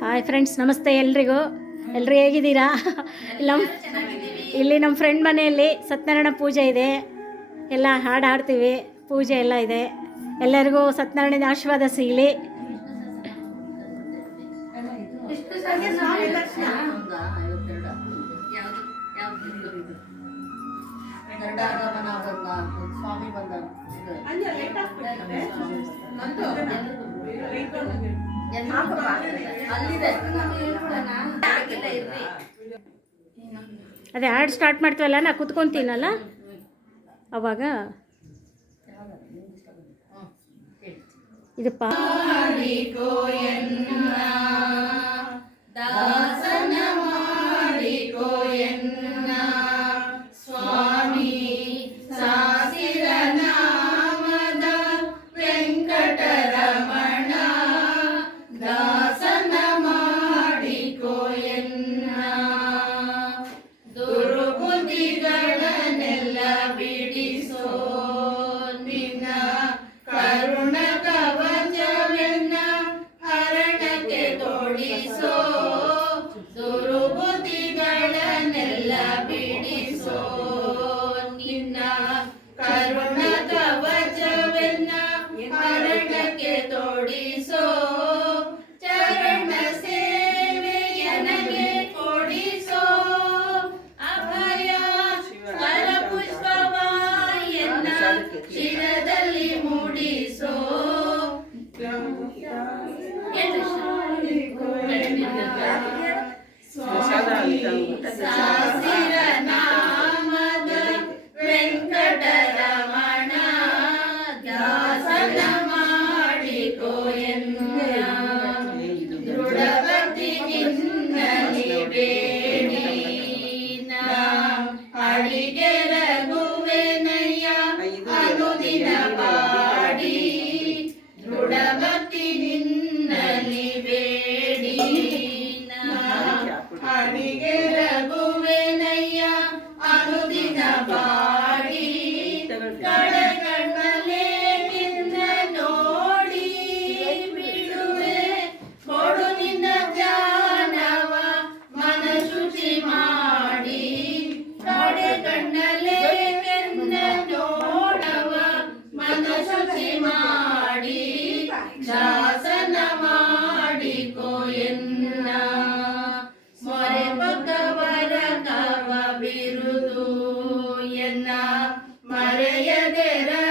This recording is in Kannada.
ಹಾಯ್ ಫ್ರೆಂಡ್ಸ್ ನಮಸ್ತೆ ಎಲ್ರಿಗೂ. ಎಲ್ಲರೂ ಹೇಗಿದ್ದೀರಾ? ಎಲ್ಲ ನಮ್ಮ ಇಲ್ಲಿ ನಮ್ಮ ಫ್ರೆಂಡ್ ಮನೆಯಲ್ಲಿ ಸತ್ಯನಾರಾಯಣ ಪೂಜೆ ಇದೆ. ಎಲ್ಲ ಹಾಡು ಹಾಡ್ತೀವಿ ಪೂಜೆ ಎಲ್ಲ ಇದೆ. ಎಲ್ಲರಿಗೂ ಸತ್ಯನಾರಾಯಣದ ಆಶೀರ್ವಾದ ಸಿಗಲಿ. ಸ್ವಾಮಿ ಅದೇ ಹಾಡು ಸ್ಟಾರ್ಟ್ ಮಾಡ್ತೀವಲ್ಲ ನಾ ಕುತ್ಕೊತೀನಲ್ಲ ಅವಾಗ? ಇದು ಪಾ 있어. Yeah.